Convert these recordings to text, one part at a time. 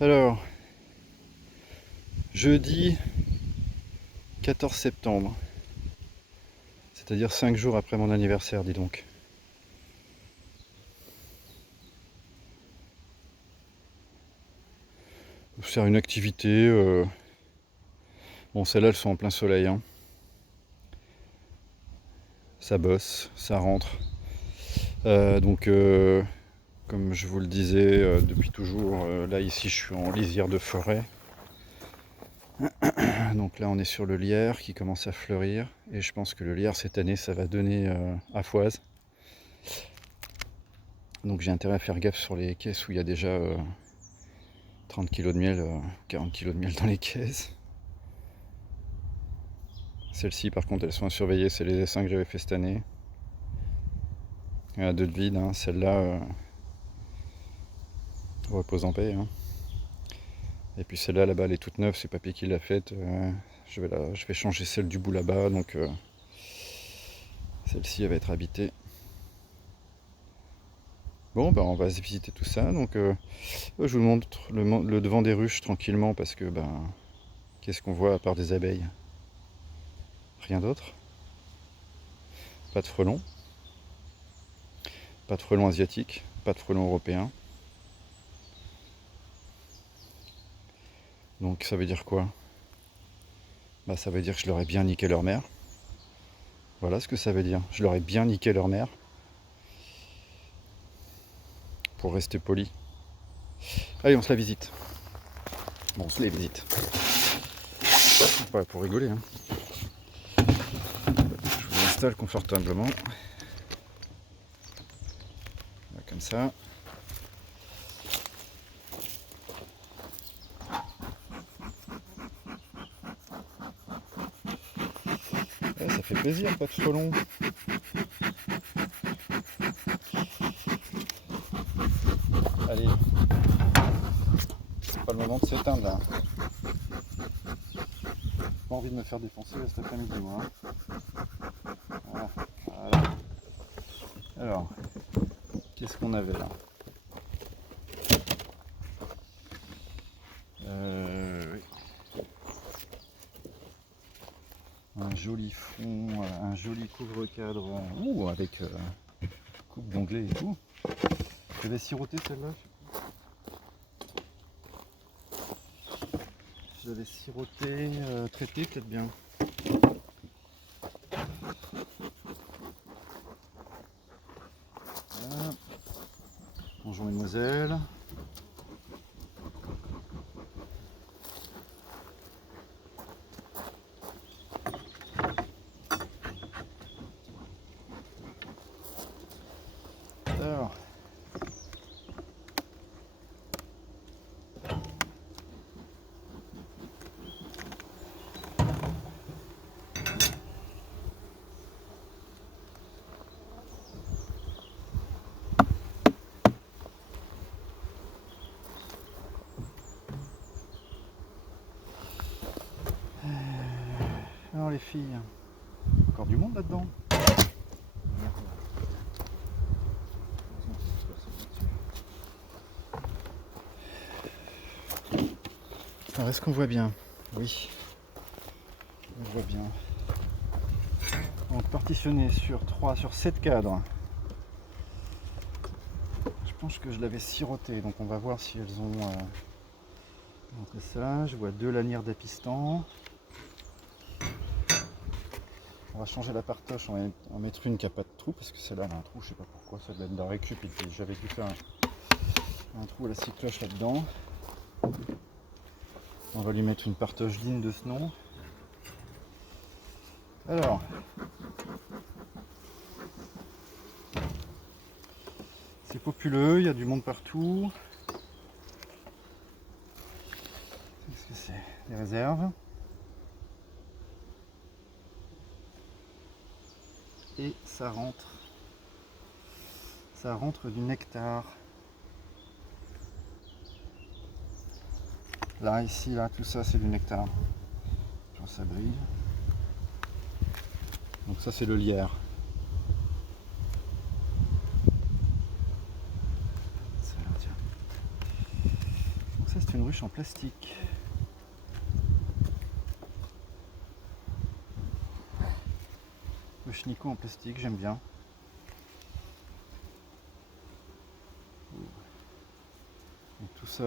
Alors, jeudi 14 septembre, c'est-à-dire 5 jours après mon anniversaire, dis donc. Faire une activité. Bon, celles-là, elles sont en plein soleil, hein. Ça bosse, ça rentre. Donc, comme je vous le disais depuis toujours, là, ici, je suis en lisière de forêt. Donc là, on est sur le lierre qui commence à fleurir. Et je pense que le lierre, cette année, ça va donner à foise. Donc j'ai intérêt à faire gaffe sur les caisses où il y a déjà 30 kg de miel, 40 kg de miel dans les caisses. Celles-ci, par contre, elles sont à surveiller. C'est les essaims que j'avais fait cette année. Il y en a deux de vides, hein. Celle-là, repose en paix, hein. Et puis celle-là, là-bas, elle est toute neuve. C'est papy qui l'a faite. Je vais changer celle du bout là-bas. Donc celle-ci, elle va être habitée. Bon, ben, on va visiter tout ça. Donc je vous montre le devant des ruches tranquillement parce que qu'est-ce qu'on voit à part des abeilles? Rien d'autre. Pas de frelons. Pas de frelons asiatiques. Pas de frelons européens. Donc ça veut dire quoi? Bah ça veut dire que je leur ai bien niqué leur mère. Voilà ce que ça veut dire. Je leur ai bien niqué leur mère. Pour rester poli. Allez, on se la visite. Bon, on se les visite. Pas pour rigoler, hein. Je vous installe confortablement. Comme ça. Ouais, ça fait plaisir, pas de frelons. Allez. C'est pas le moment de s'éteindre là. Pas envie de me faire défoncer cet après-midi, moi. Voilà. Voilà. Alors, qu'est-ce qu'on avait là? Oui. Un joli fond, un joli couvre-cadre avec coupe d'onglet et tout. J'avais siroté celle-là. J'avais siroté, traité peut-être bien. Voilà. Bonjour mesdemoiselles. Alors, les filles, encore du monde là-dedans. Alors est-ce qu'on voit bien? Oui, on voit bien. Donc partitionné sur 7 cadres. Je pense que je l'avais siroté, donc on va voir si elles ont montré ça. Je vois 2 lanières d'apistan. On va changer la partoche, on va en mettre une qui n'a pas de trou, parce que celle-là elle a un trou, je sais pas pourquoi, ça doit être d'un récup, et puis j'avais dû faire un trou à la cycloche là-dedans. On va lui mettre une partoche digne de ce nom. Alors, c'est populeux, il y a du monde partout. Qu'est-ce que c'est? Des réserves. Et ça rentre du nectar. Là, ici, là, tout ça c'est du nectar. Genre ça brille. Donc ça c'est le lierre. Donc ça c'est une ruche en plastique. Le chenicot en plastique, j'aime bien. Et tout ça,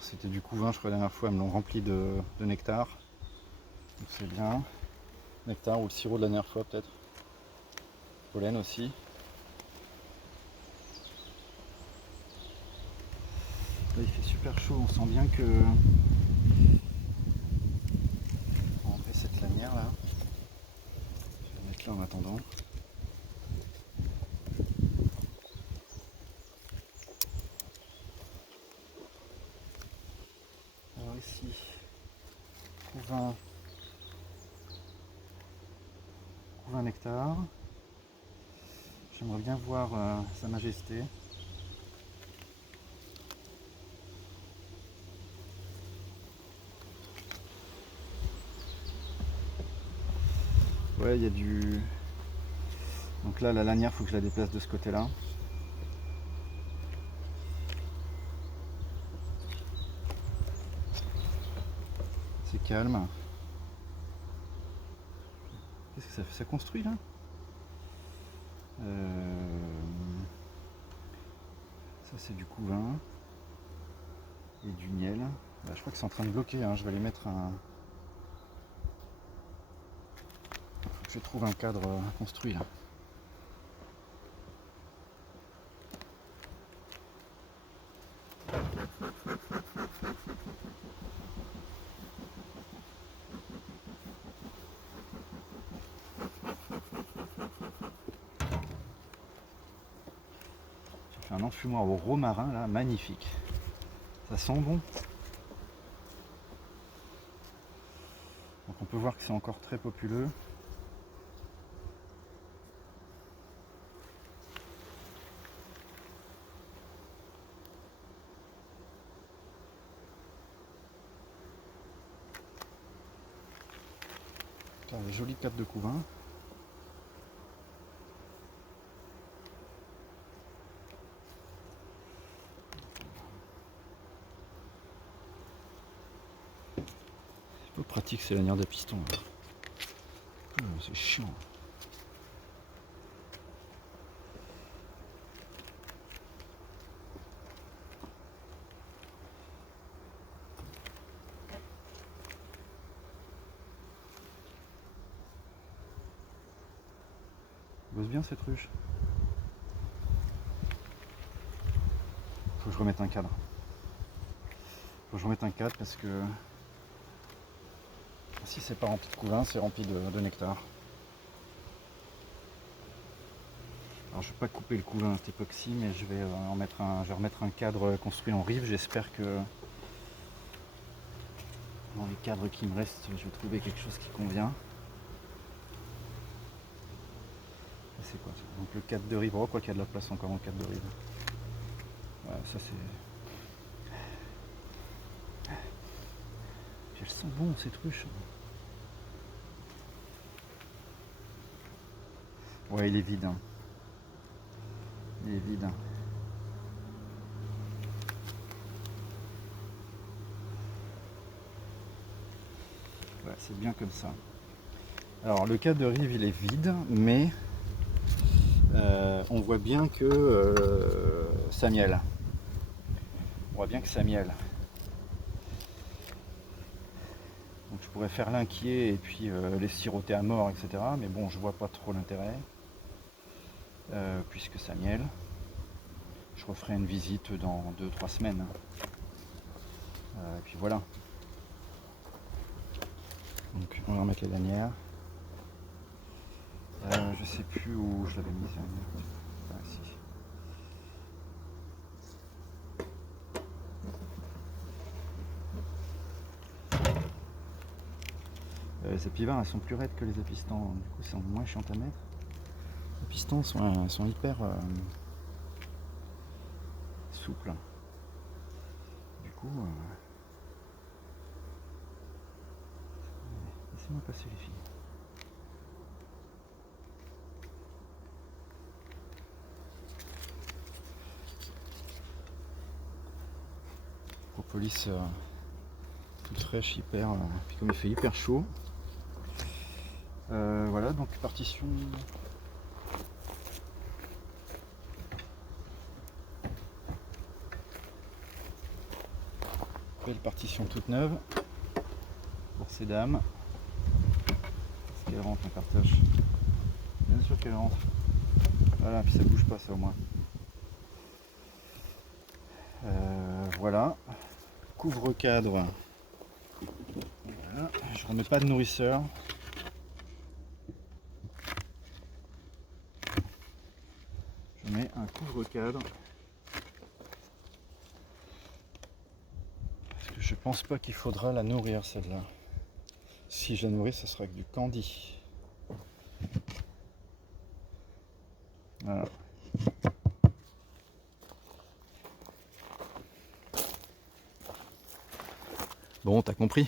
c'était du couvain, je crois, la dernière fois, elles me l'ont rempli de nectar. Donc c'est bien. Nectar ou le sirop de la dernière fois, peut-être. Pollen aussi. Là, il fait super chaud, on sent bien que... On va enlever cette lanière là. Je vais la mettre là en attendant. Alors ici, couvain nectar. J'aimerais bien voir Sa Majesté. Ouais, il y a du... Donc là, la lanière, il faut que je la déplace de ce côté-là. C'est calme. Qu'est-ce que ça fait? Ça construit là? Ça c'est du couvain et du miel. Bah, je crois que c'est en train de bloquer, hein. Je vais aller mettre un... Faut que je trouve un cadre construit là. J'ai fait un enfumoir au romarin là, magnifique. Ça sent bon. Donc on peut voir que c'est encore très populeux. Des jolies capes de couvain. C'est pas pratique ces lanières de piston. C'est chiant. Bosse bien cette ruche. Faut que je remette un cadre. Faut que je remette un cadre parce que si c'est pas rempli de couvain, c'est rempli de nectar. Alors je vais pas couper le couvain à cette époxy, mais je vais remettre un cadre construit en rive. J'espère que dans les cadres qui me restent, je vais trouver quelque chose qui convient. C'est quoi ça? Donc le cadre de rive, oh, quoi qu'il y a de la place encore en cadre de rive. Ouais, ça c'est... Puis elles sont bon ces truches. Ouais, il est vide. Hein. Il est vide. Ouais, c'est bien comme ça. Alors le cadre de rive il est vide, mais on voit bien que ça miel. On voit bien que ça miel. Donc je pourrais faire l'inquiet et puis les siroter à mort, etc. Mais bon, je vois pas trop l'intérêt. Puisque ça miel. Je referai une visite dans 2-3 semaines. Et puis voilà. Donc on va remettre les lanières. Je sais plus où je l'avais mise. Enfin, ici. Les épivins elles sont plus raides que les apistans, du coup c'est moins chiant à mettre. Les pistons sont hyper souples. Du coup, laissez-moi passer les filles. propolis toute fraîche, hyper. Puis comme il fait hyper chaud. Voilà, donc partition. Belle partition toute neuve pour ces dames. Est-ce qu'elle rentre, ma cartouche? Bien sûr qu'elle rentre. Voilà, puis ça bouge pas, ça au moins. Voilà. Couvre-cadre. Voilà. Je remets pas de nourrisseur. Je mets un couvre-cadre. Parce que je pense pas qu'il faudra la nourrir, celle-là. Si je la nourris, ça sera avec du candy. Voilà. Bon, t'as compris.